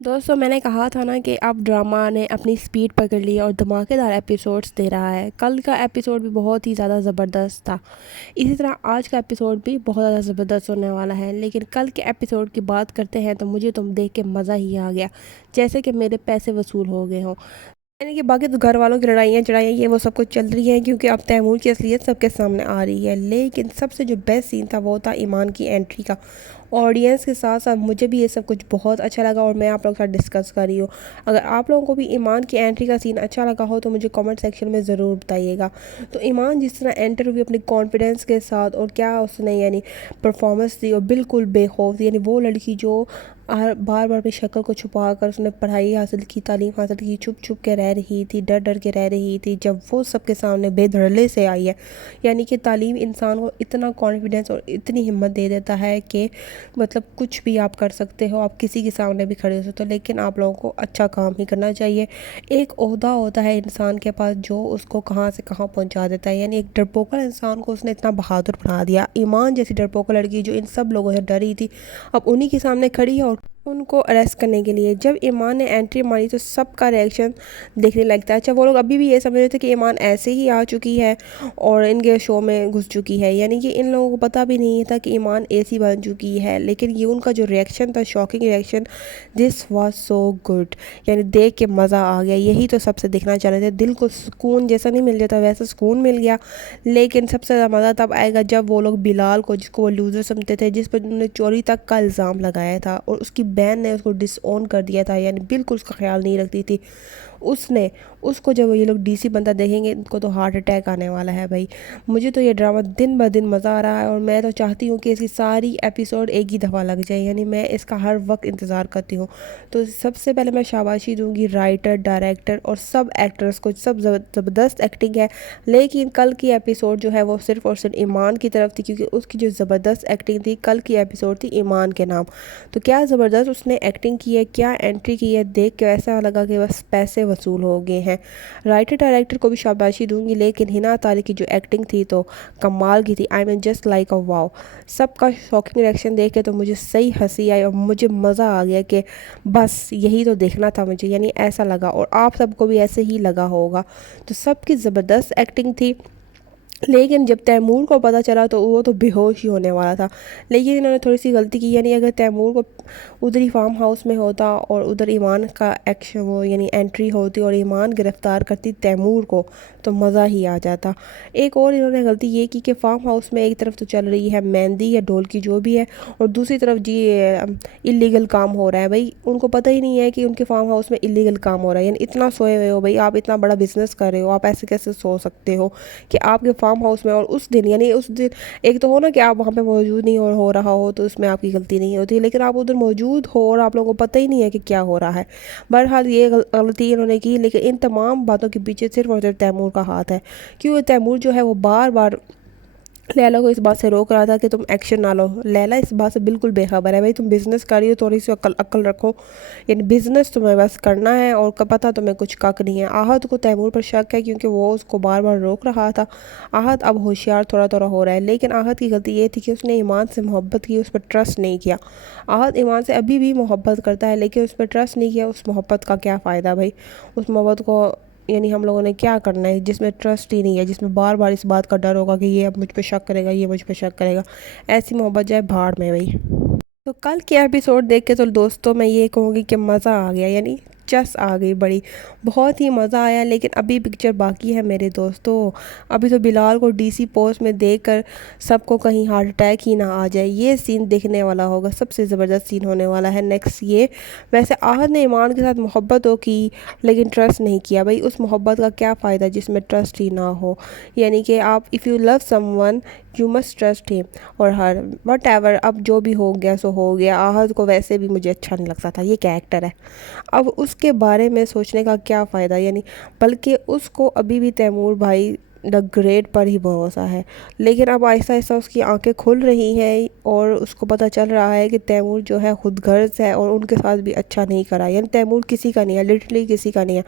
دوستوں میں نے کہا تھا نا کہ اب ڈرامہ نے اپنی سپیڈ پکڑ لی اور دھماکے دار ایپیسوڈز دے رہا ہے۔ کل کا ایپیسوڈ بھی بہت ہی زیادہ زبردست تھا، اسی طرح آج کا ایپیسوڈ بھی بہت زیادہ زبردست ہونے والا ہے۔ لیکن کل کے ایپیسوڈ کی بات کرتے ہیں تو مجھے تم دیکھ کے مزہ ہی آ گیا، جیسے کہ میرے پیسے وصول ہو گئے ہوں۔ یعنی کہ باقی تو گھر والوں کی لڑائیاں چڑھائیاں یہ وہ سب کچھ چل رہی ہیں، کیونکہ اب تیمور کی اصلیت سب کے سامنے آ رہی ہے۔ لیکن سب سے جو بیسٹ سین تھا وہ تھا ایمان کی انٹری کا۔ آڈینس کے ساتھ ساتھ مجھے بھی یہ سب کچھ بہت اچھا لگا اور میں آپ لوگوں کے ساتھ ڈسکس کر رہی ہوں۔ اگر آپ لوگوں کو بھی ایمان کی انٹری کا سین اچھا لگا ہو تو مجھے کامنٹ سیکشن میں ضرور بتائیے گا۔ تو ایمان جس طرح انٹر ہوئی اپنی کانفیڈنس کے ساتھ، اور کیا اس نے یعنی پرفارمنس دی، اور بالکل بے خوف، یعنی وہ لڑکی جو بار بار اپنی شکل کو چھپا کر اس نے پڑھائی حاصل کی، تعلیم حاصل کی، چھپ چھپ کے رہ رہی تھی، ڈر ڈر کے رہ رہی تھی، جب وہ سب کے سامنے بے دھڑلے سے آئی ہے۔ یعنی کہ تعلیم انسان کو اتنا کانفیڈنس اور اتنی ہمت دے دیتا ہے کہ مطلب کچھ بھی آپ کر سکتے ہو، آپ کسی کے سامنے بھی کھڑے ہو سکتے ہو، لیکن آپ لوگوں کو اچھا کام ہی کرنا چاہیے۔ ایک عہدہ ہوتا ہے انسان کے پاس جو اس کو کہاں سے کہاں پہنچا دیتا ہے، یعنی ایک ڈرپوکل انسان کو اس نے اتنا بہادر بنا دیا۔ ایمان جیسی ڈرپوکل لڑکی جو ان سب لوگوں سے ڈری تھی، اب انہی کے سامنے کھڑی ہے اور ان کو اریسٹ کرنے کے لیے جب ایمان نے انٹری ماری تو سب کا ریئیکشن دیکھنے لگتا ہے۔ اچھا وہ لوگ ابھی بھی یہ سمجھ رہے تھے کہ ایمان ایسے ہی آ چکی ہے اور ان کے شو میں گھس چکی ہے، یعنی کہ ان لوگوں کو پتہ بھی نہیں تھا کہ ایمان ایسی بن چکی ہے۔ لیکن یہ ان کا جو ریئیکشن تھا، shocking reaction, this was so good, یعنی دیکھ کے مزہ آ گیا۔ یہی تو سب سے دیکھنا چاہ رہے تھے، دل کو سکون جیسا نہیں مل جاتا ویسا سکون مل گیا۔ لیکن سب سے زیادہ مزہ تب آئے گا جب وہ لوگ بلال کو، جس کو وہ لوزر سمجھتے تھے، جس پر انہوں نے چوری تک کا الزام لگایا تھا اور اس کی بہن نے اس کو ڈس اون کر دیا تھا، یعنی بالکل اس کا خیال نہیں رکھتی تھی، اس کو جب یہ لوگ ڈی سی بنتا دیکھیں گے ان کو تو ہارٹ اٹیک آنے والا ہے بھائی۔ مجھے تو یہ ڈرامہ دن بہ دن مزہ آ رہا ہے اور میں تو چاہتی ہوں کہ اس کی ساری ایپیسوڈ ایک ہی دفعہ لگ جائے، یعنی میں اس کا ہر وقت انتظار کرتی ہوں۔ تو سب سے پہلے میں شاباشی دوں گی رائٹر، ڈائریکٹر اور سب ایکٹرز کو، سب زبردست ایکٹنگ ہے۔ لیکن کل کی ایپیسوڈ جو ہے وہ صرف اور صرف ایمان کی طرف تھی، کیونکہ اس کی جو زبردست ایکٹنگ تھی، کل کی ایپیسوڈ تھی ایمان کے نام۔ تو کیا زبردست اس نے ایکٹنگ کی ہے، کیا انٹری کی ہے، دیکھ کے ایسا لگا کہ بس پیسے وصول ہو گئے ہیں۔ رائٹر ڈائریکٹر کو بھی شاباشی دوں گی، لیکن ہنا طارق کی جو ایکٹنگ تھی تو کمال کی تھی، آئی مین جسٹ لائک اے واو۔ سب کا شاکنگ ریئیکشن دیکھ کے تو مجھے صحیح ہنسی آئی اور مجھے مزہ آ گیا کہ بس یہی تو دیکھنا تھا مجھے، یعنی ایسا لگا اور آپ سب کو بھی ایسے ہی لگا ہوگا۔ تو سب کی زبردست ایکٹنگ تھی۔ لیکن جب تیمور کو پتہ چلا تو وہ تو بے ہوش ہی ہونے والا تھا، لیکن انہوں نے تھوڑی سی غلطی کی، یعنی اگر تیمور کو ادھر ہی فارم ہاؤس میں ہوتا اور ادھر ایمان کا ایکشن وہ یعنی انٹری ہوتی اور ایمان گرفتار کرتی تیمور کو تو مزہ ہی آ جاتا۔ ایک اور انہوں نے غلطی یہ کی کہ فارم ہاؤس میں ایک طرف تو چل رہی ہے مہندی یا ڈھولکی جو بھی ہے، اور دوسری طرف جی اللیگل کام ہو رہا ہے بھائی، ان کو پتہ ہی نہیں ہے کہ ان کے فارم ہاؤس میں اللیگل کام ہو رہا ہے، یعنی اتنا سوئے ہوئے ہو بھائی، آپ اتنا بڑا بزنس کر رہے ہو، آپ ایسے کیسے سو سکتے ہو کہ آپ کے فارم ہاؤس میں، اور اس دن یعنی اس دن ایک تو ہو نا کہ آپ وہاں پہ موجود نہیں ہو رہا ہو تو اس میں آپ کی غلطی نہیں ہوتی، لیکن آپ ادھر موجود ہو اور آپ لوگوں کو پتہ ہی نہیں ہے کہ کیا ہو رہا ہے۔ بہرحال یہ غلطی انہوں نے کی، لیکن ان تمام باتوں کے پیچھے صرف اور صرف تیمور کا ہاتھ ہے، کیونکہ تیمور جو ہے وہ بار بار لیلا کو اس بات سے روک رہا تھا کہ تم ایکشن نہ لو۔ لیلا اس بات سے بالکل بے خبر ہے، بھائی تم بزنس کر رہی ہو، تھوڑی سی عقل رکھو، یعنی بزنس تمہیں بس کرنا ہے اور پتہ تمہیں کچھ کک نہیں ہے۔ آہت کو تیمور پر شک ہے کیونکہ وہ اس کو بار بار روک رہا تھا۔ آہت اب ہوشیار تھوڑا تھوڑا ہو رہا ہے، لیکن آہت کی غلطی یہ تھی کہ اس نے ایمان سے محبت کی، اس پر ٹرسٹ نہیں کیا۔ آہت ایمان سے ابھی بھی محبت کرتا ہے لیکن اس پر ٹرسٹ نہیں کیا، اس محبت کا کیا فائدہ بھائی؟ اس محبت کو یعنی ہم لوگوں نے کیا کرنا ہے جس میں ٹرسٹ ہی نہیں ہے، جس میں بار بار اس بات کا ڈر ہوگا کہ یہ اب مجھ پہ شک کرے گا، یہ مجھ پہ شک کرے گا۔ ایسی محبت جائے بھاڑ میں بھائی۔ تو کل کے ایپیسوڈ دیکھ کے تو دوستوں میں یہ کہوں گی کہ مزہ آ گیا، یعنی چس آ گئی بڑی، بہت ہی مزہ آیا۔ لیکن ابھی پکچر باقی ہے میرے دوستوں، ابھی تو بلال کو ڈی سی پوسٹ میں دیکھ کر سب کو کہیں ہارٹ اٹیک ہی نہ آ جائے، یہ سین دیکھنے والا ہوگا، سب سے زبردست سین ہونے والا ہے نیکسٹ یہ۔ ویسے آہت نے ایمان کے ساتھ محبت تو کی لیکن ٹرسٹ نہیں کیا بھائی، اس محبت کا کیا فائدہ جس میں ٹرسٹ ہی نہ ہو؟ یعنی کہ آپ if you love someone you must trust ہم، اور ہر وٹ ایور، اب جو بھی ہو گیا سو ہو گیا۔ آہت کو ویسے بھی مجھے اچھا نہیں لگتا تھا، یہ کریکٹر ہے، اب اس کے بارے میں سوچنے کا کیا فائدہ، یعنی بلکہ اس کو ابھی بھی تیمور بھائی دا گریٹ پر ہی بھروسہ ہے۔ لیکن اب آہستہ آہستہ اس کی آنکھیں کھل رہی ہیں اور اس کو پتہ چل رہا ہے کہ تیمور جو ہے خود غرض ہے اور ان کے ساتھ بھی اچھا نہیں کرا، یعنی تیمور کسی کا نہیں ہے، لٹرلی کسی کا نہیں ہے۔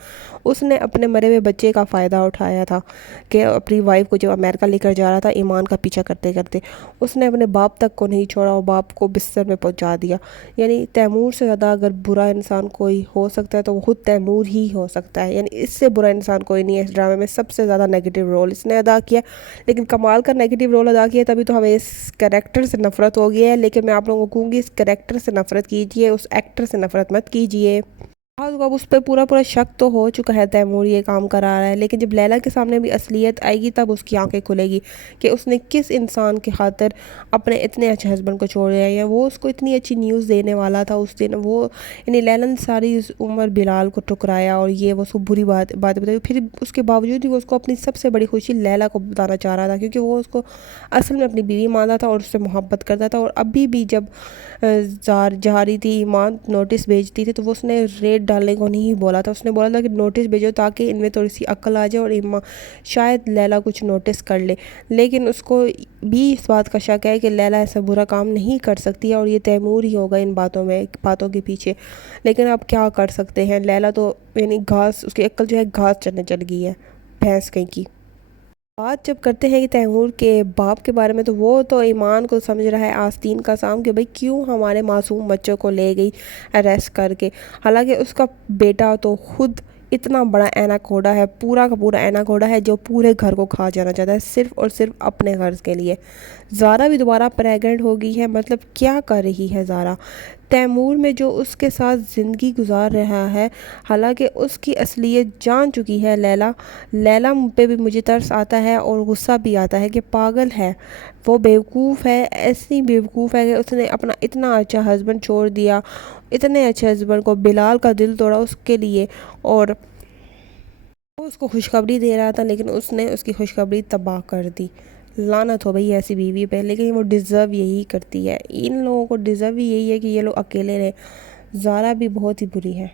اس نے اپنے مرے ہوئے بچے کا فائدہ اٹھایا تھا کہ اپنی وائف کو جب امریکہ لے کر جا رہا تھا ایمان کا پیچھا کرتے کرتے، اس نے اپنے باپ تک کو نہیں چھوڑا اور باپ کو بستر میں پہنچا دیا۔ یعنی تیمور سے زیادہ اگر برا انسان کوئی ہو سکتا ہے تو وہ خود تیمور ہی ہو سکتا ہے، یعنی اس سے برا انسان کوئی نہیں ہے۔ اس ڈرامے میں سب سے زیادہ نیگیٹو رول اس نے ادا کیا، لیکن کمال کا نیگیٹو رول ادا کیا، تبھی تو ہمیں اس کریکٹر سے نفرت ہو گیا ہے۔ لیکن میں آپ لوگوں کو کہوں گی اس کریکٹر سے نفرت کیجئے، اس ایکٹر سے نفرت مت کیجئے۔ اب اس پہ پورا شک تو ہو چکا ہے تیمور یہ کام کرا رہا ہے، لیکن جب لیلا کے سامنے بھی اصلیت آئے گی تب اس کی آنکھیں کھلے گی کہ اس نے کس انسان کی خاطر اپنے اتنے اچھے ہسبینڈ کو چھوڑ دیا، یا وہ اس کو اتنی اچھی نیوز دینے والا تھا اس دن، وہ یعنی لیلا نے ساری عمر بلال کو ٹکرایا اور یہ وہ اس کو بری باتیں بتائی، پھر اس کے باوجود بھی وہ اس کو اپنی سب سے بڑی خوشی لیلا کو بتانا چاہ رہا تھا، کیونکہ وہ اس کو اصل میں اپنی بیوی مانتا تھا اور اس سے محبت کرتا تھا۔ اور ابھی بھی جب جا رہی تھی ایمان نوٹس بھیجتی تھی تو وہ اس نے ریڈ ڈالنے کو نہیں بولا تھا، اس نے بولا تھا کہ نوٹس بھیجو تاکہ ان میں تھوڑی سی عقل آ جائے اور ایمان شاید لیلا کچھ نوٹس کر لے۔ لیکن اس کو بھی اس بات کا شک ہے کہ لیلا ایسا برا کام نہیں کر سکتی ہے اور یہ تیمور ہی ہوگا ان باتوں کے پیچھے۔ لیکن اب کیا کر سکتے ہیں، لیلا تو یعنی گھاس، اس کی عقل جو ہے گھاس چرنے چل گئی ہے، بھینس کہیں کی۔ بات جب کرتے ہیں کہ تیمور کے باپ کے بارے میں، تو وہ تو ایمان کو سمجھ رہا ہے آستین کا سام کہ بھئی کیوں ہمارے معصوم بچوں کو لے گئی اریسٹ کر کے، حالانکہ اس کا بیٹا تو خود اتنا بڑا ایناکوڈا ہے، پورا کا پورا ایناکوڈا ہے جو پورے گھر کو کھا جانا چاہتا ہے صرف اور صرف اپنے غرض کے لیے۔ زارا بھی دوبارہ پریگننٹ ہو گئی ہے، مطلب کیا کر رہی ہے زارا؟ تیمور میں جو اس کے ساتھ زندگی گزار رہا ہے، حالانکہ اس کی اصلیت جان چکی ہے لیلا پہ بھی مجھے ترس آتا ہے اور غصہ بھی آتا ہے کہ پاگل ہے، وہ بیوقوف ہے، ایسی بیوقوف ہے کہ اس نے اپنا اتنا اچھا ہسبینڈ چھوڑ دیا، اتنے اچھے ہسبینڈ کو، بلال کا دل توڑا اس کے لیے، اور وہ اس کو خوشخبری دے رہا تھا لیکن اس نے اس کی خوشخبری تباہ کر دی۔ لعنت ہو بھئی ایسی بیوی پہ، لیکن وہ ڈیزرو یہی کرتی ہے، ان لوگوں کو ڈیزرو یہی ہے کہ یہ لوگ اکیلے رہیں۔ زارا بھی بہت ہی بری ہے۔